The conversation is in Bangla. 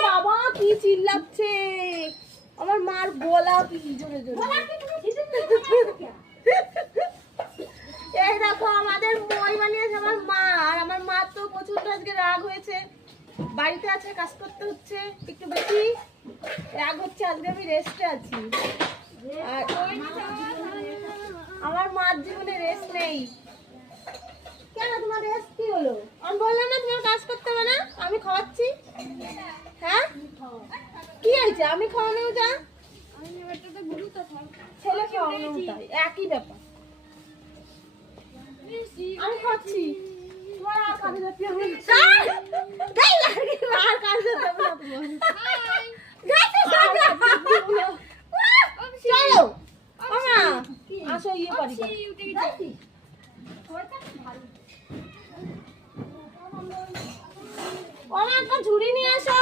বাবা কি চিল্লাচ্ছে, আমার মার গলা কি জোরে জোরে। এই দেখো আমাদের মই বানিয়েছে আমার মা, আর আমার মা তো প্রচন্ড আজকে রাগ হয়েছে, বাড়িতে আছে কাজ করতে হচ্ছে একটু বেশি রাগ হচ্ছে, আজকে আমি রেস্টে আছি। আর আমার মার জীবনে রেস্ট নেই। কেন তোমার রেস্ট কি হলো? আমি বললাম না তোমার কাজ করতে হবে না, আমি খাওয়াচ্ছি। হ্যাঁ কি হয়েছে, আমি খাওয়ানোও যা, ছেলে খাওয়ানোও তাই, একই ব্যাপার। আমি খাচ্ছি, তোমার আর কাজে যেতে হবে না, আর কাজে যেতে হবে না তোমার। চলো মামা আসো, ইয়ে পারি একটা ঝুড়ি নিয়ে আসো।